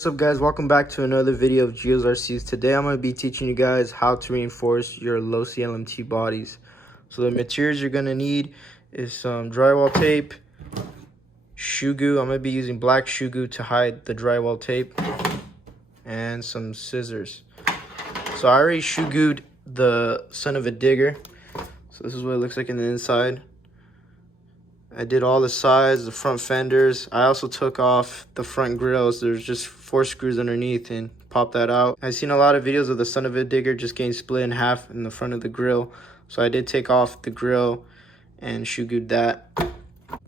What's up guys, welcome back to another video of Gio's RCs. Today I'm going to be teaching you guys how to reinforce your Losi LMT bodies. So the materials you're going to need is some drywall tape, shoe goo. I'm going to be using black shoe goo to hide the drywall tape, and some scissors. So I already shoe gooed the son of a digger. So this is what it looks like in the inside. I did all the sides, the front fenders. I also took off the front grills. There's just 4 screws underneath and popped that out. I've seen a lot of videos of the son of a digger just getting split in half in the front of the grill. So I did take off the grill and shoe gooed that.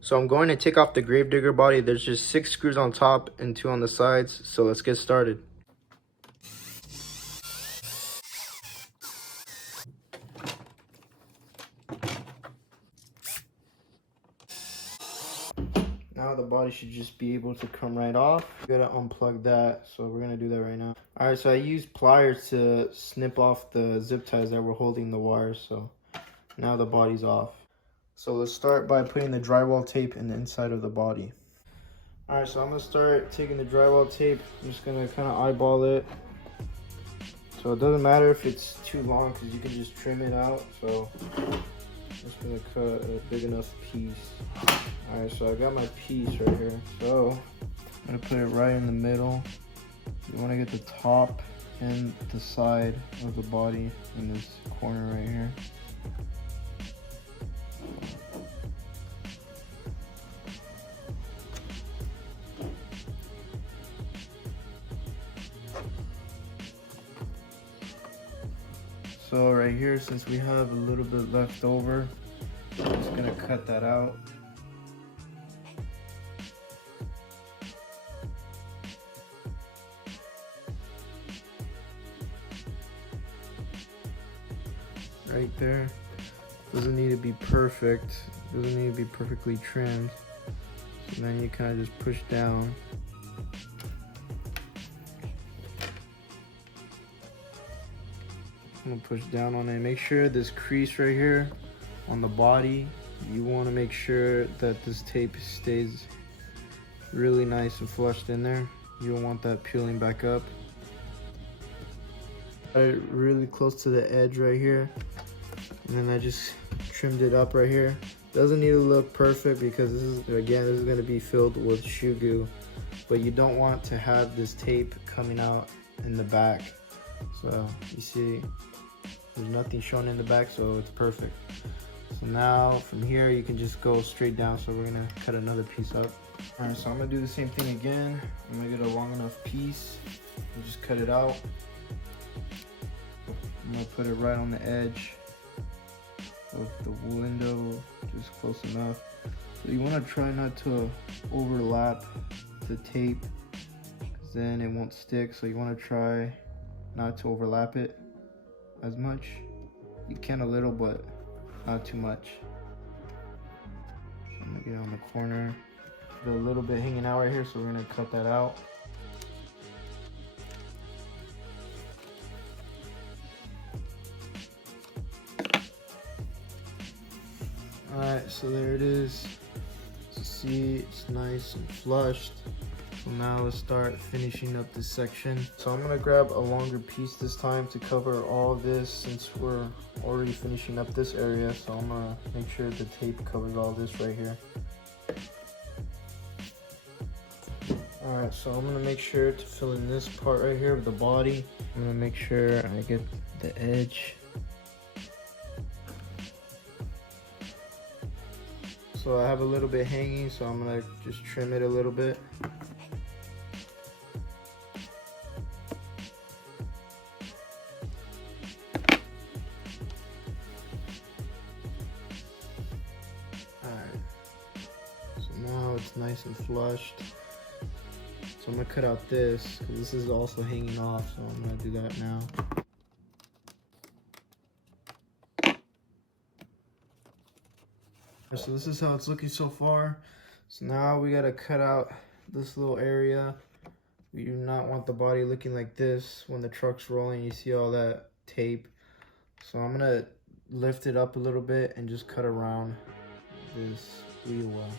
So I'm going to take off the grave digger body. There's just 6 screws on top and 2 on the sides. So let's get started. Now the body should just be able to come right off. We gotta unplug that, so we're gonna do that right now. All right, so I used pliers to snip off the zip ties that were holding the wires, so now the body's off. So let's start by putting the drywall tape in the inside of the body. All right, so I'm gonna start taking the drywall tape. I'm just gonna kind of eyeball it. So it doesn't matter if it's too long because you can just trim it out. So I'm just gonna cut a big enough piece. Alright, so I got my piece right here. So I'm gonna put it right in the middle. You wanna get the top and the side of the body in this corner right here. So right here, since we have a little bit left over, I'm just gonna cut that out. Right there. Doesn't need to be perfect. Doesn't need to be perfectly trimmed. So then you kind of just push down. I'm gonna push down on it. Make sure this crease right here on the body, you want to make sure that this tape stays really nice and flushed in there. You don't want that peeling back up. Got it really close to the edge right here, and then I just trimmed it up right here. Doesn't need to look perfect because this is going to be filled with shoe goo, but you don't want to have this tape coming out in the back. So you see there's nothing shown in the back, so it's perfect. So now from here you can just go straight down. So we're gonna cut another piece up. All right, so I'm gonna do the same thing again. I'm gonna get a long enough piece and just cut it out. I'm gonna put it right on the edge of the window, just close enough. So you wanna try not to overlap the tape, because then it won't stick. So you wanna try not to overlap it as much. You can a little, but not too much. So I'm gonna get on the corner. Got a little bit hanging out right here, so we're gonna cut that out. Alright, so there it is. As you see, it's nice and flushed. So now let's start finishing up this section. So I'm gonna grab a longer piece this time to cover all of this, since we're already finishing up this area. So I'm gonna make sure the tape covers all this right here. Alright, so I'm gonna make sure to fill in this part right here with the body. I'm gonna make sure I get the edge. So I have a little bit hanging, so I'm gonna just trim it a little bit. Now it's nice and flushed. So I'm gonna cut out this, because this is also hanging off, so I'm gonna do that now. So this is how it's looking so far. So now we gotta cut out this little area. We do not want the body looking like this when the truck's rolling. You see all that tape. So I'm gonna lift it up a little bit and just cut around this wheel well.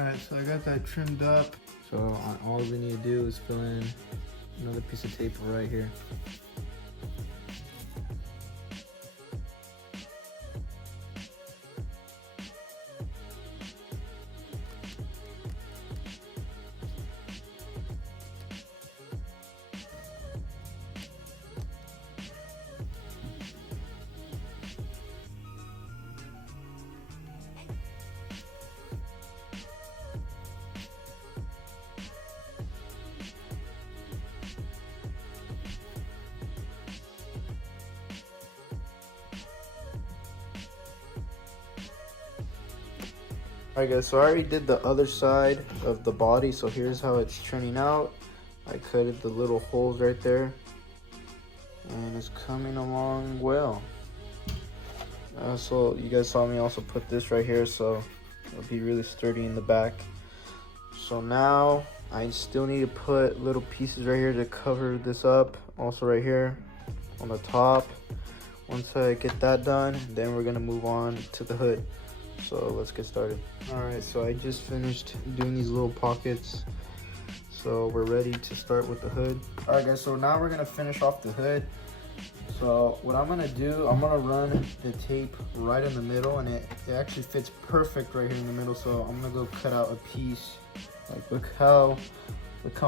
Alright, so I got that trimmed up. So all we need to do is fill in another piece of tape right here. Alright guys, so I already did the other side of the body, so here's how it's turning out. I cutted the little holes right there, and it's coming along well. So you guys saw me also put this right here, so it'll be really sturdy in the back. So now I still need to put little pieces right here to cover this up, also right here on the top. Once I get that done, then we're gonna move on to the hood. So let's get started. All right, so I just finished doing these little pockets, so we're ready to start with the hood. All right guys, so now we're gonna finish off the hood. So what I'm gonna do, I'm gonna run the tape right in the middle, and it actually fits perfect right here in the middle. So I'm gonna go cut out a piece. Like look how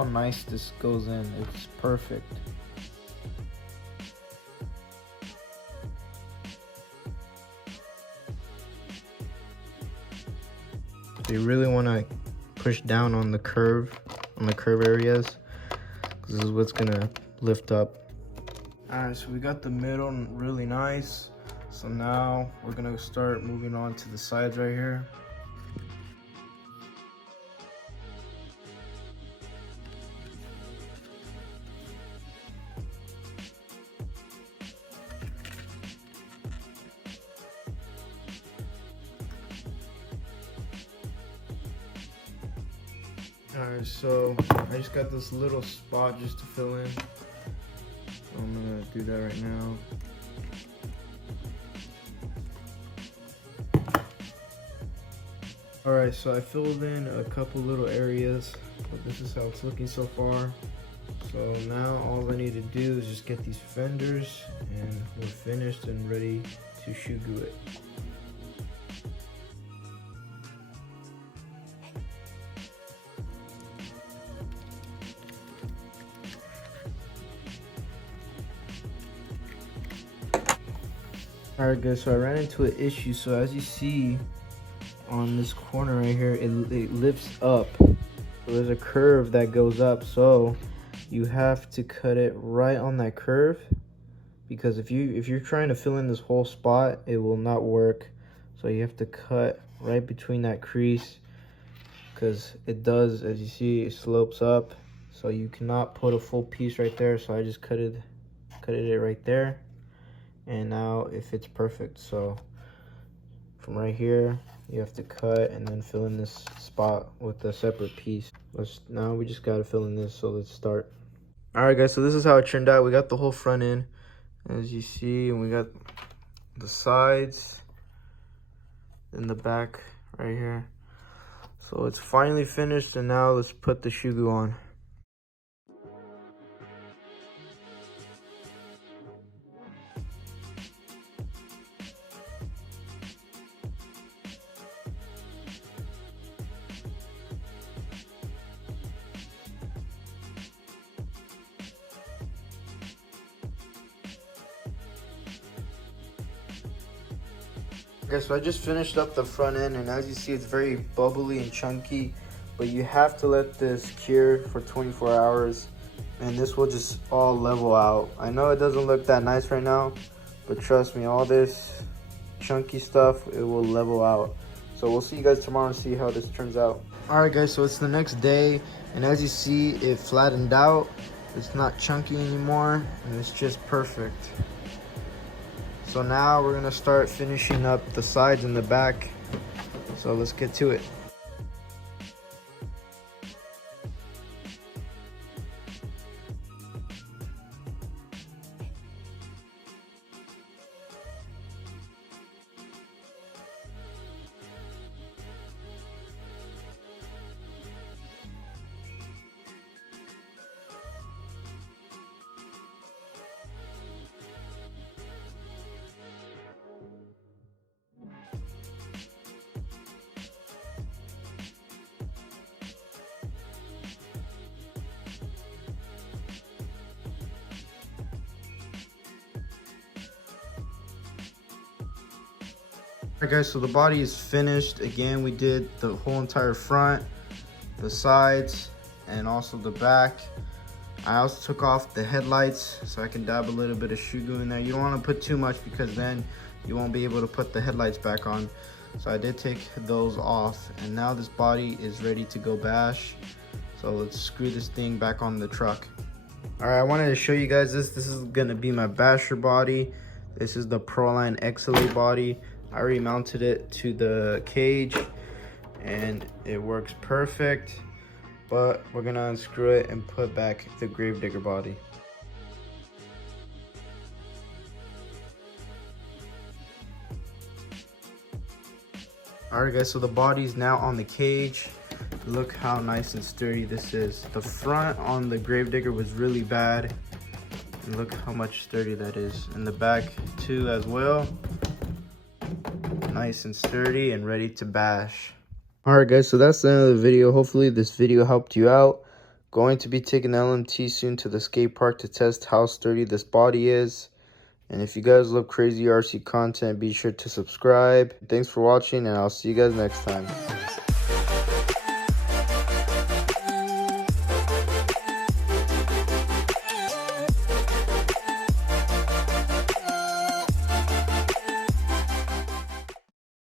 nice this goes in. It's perfect. So you really want to push down on the curve areas, because this is what's gonna lift up. All right, so we got the middle really nice. So now we're gonna start moving on to the sides right here. Alright, so I just got this little spot just to fill in. So I'm gonna do that right now. Alright, so I filled in a couple little areas, but this is how it's looking so far. So now all I need to do is just get these fenders, and we're finished and ready to shoe glue it. Alright guys, so I ran into an issue. So as you see on this corner right here, it lifts up. So there's a curve that goes up, so you have to cut it right on that curve, because if you're trying to fill in this whole spot, it will not work. So you have to cut right between that crease, because it does, as you see, it slopes up, so you cannot put a full piece right there. So I just cut it right there, and now it fits perfect. So from right here you have to cut and then fill in this spot with a separate piece. Now we just got to fill in this, so let's start. All right guys, so this is how it turned out. We got the whole front end, as you see, and we got the sides and the back right here. So it's finally finished, and now let's put the shoe glue on. Okay, so I just finished up the front end, and as you see, it's very bubbly and chunky, but you have to let this cure for 24 hours, and this will just all level out. I know it doesn't look that nice right now, but trust me, all this chunky stuff, it will level out. So we'll see you guys tomorrow and see how this turns out. All right guys, so it's the next day, and as you see, it flattened out. It's not chunky anymore, and it's just perfect. So now we're gonna start finishing up the sides and the back. So let's get to it. Alright guys, so the body is finished. Again, we did the whole entire front, the sides, and also the back. I also took off the headlights so I can dab a little bit of shoe glue in there. You don't want to put too much because then you won't be able to put the headlights back on. So I did take those off, and now this body is ready to go bash. So let's screw this thing back on the truck. All right, I wanted to show you guys this. This is gonna be my basher body. This is the Proline XLA body. I already mounted it to the cage and it works perfect. But we're gonna unscrew it and put back the Gravedigger body. Alright guys, so the body's now on the cage. Look how nice and sturdy this is. The front on the Gravedigger was really bad. And look how much sturdy that is. And the back too as well. Nice and sturdy and ready to bash. Alright guys, so that's the end of the video. Hopefully this video helped you out. Going to be taking the LMT soon to the skate park to test how sturdy this body is. And if you guys love crazy RC content, be sure to subscribe. Thanks for watching, and I'll see you guys next time.